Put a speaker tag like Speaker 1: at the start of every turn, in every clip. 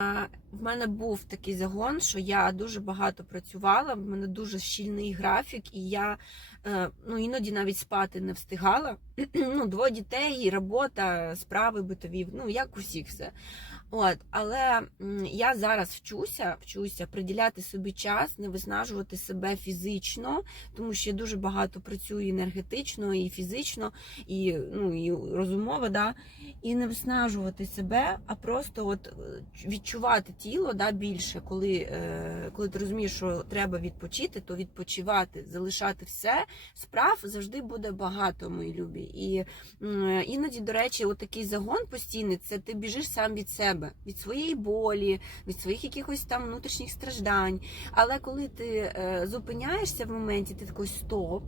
Speaker 1: Uh, В мене був такий загон, що я дуже багато працювала, в мене дуже щільний графік, і я е, ну, іноді навіть спати не встигала. ну, Двоє дітей, робота, справи битові, ну як у всіх все. От, але я зараз вчуся, вчуся приділяти собі час, не виснажувати себе фізично, тому що я дуже багато працюю енергетично і фізично, і, ну, і розумово, да, і не виснажувати себе, а просто от е, відчувати тіло да, більше, коли, е, коли ти розумієш, що треба відпочити, то відпочивати, залишати все. Справ завжди буде багато, мої любі. І м, іноді, до речі, от такий загон постійний, це ти біжиш сам від себе, від своєї болі, від своїх якихось там внутрішніх страждань. Але коли ти е, зупиняєшся в моменті, ти такий стоп.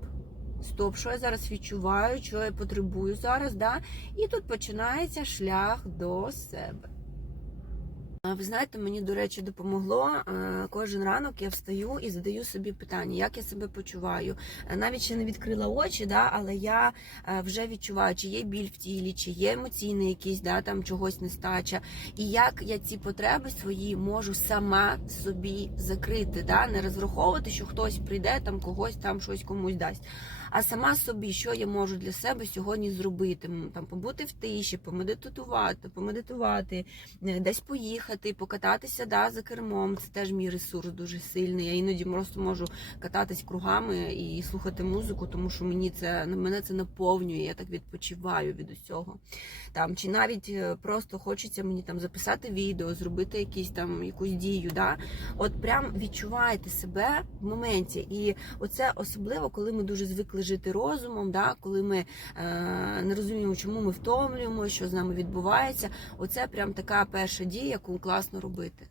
Speaker 1: Стоп, що я зараз відчуваю, що я потребую зараз, да? і тут починається шлях до себе. Ви знаєте, мені, до речі, допомогло. Кожен ранок я встаю і задаю собі питання, як я себе почуваю. Е, Навіть ще не відкрила очі, да, але я е, вже відчуваю, чи є біль в тілі, чи є емоційний якийсь да, там чогось нестача. І як я ці потреби свої можу сама собі закрити, да? не розраховувати, що хтось прийде, там когось там щось комусь дасть. А сама собі, що я можу для себе сьогодні зробити? Там побути в тиші, помедитувати, помедитувати, е, десь поїхати, покататися да, за кермом. Це теж мій ресурс дуже сильний. Я іноді просто можу кататись кругами і слухати музику, тому що мені це мене це наповнює. Я так відпочиваю від усього. Там чи навіть е, просто хочеться мені там записати відео, зробити якісь там якусь дію. Да? От прям відчуваєте себе в моменті. І оце особливо, коли ми дуже звикли жити розумом, да? коли ми е, не розуміємо, чому ми втомлюємо, що з нами відбувається. Оце прям така перша дія, яку класно робити.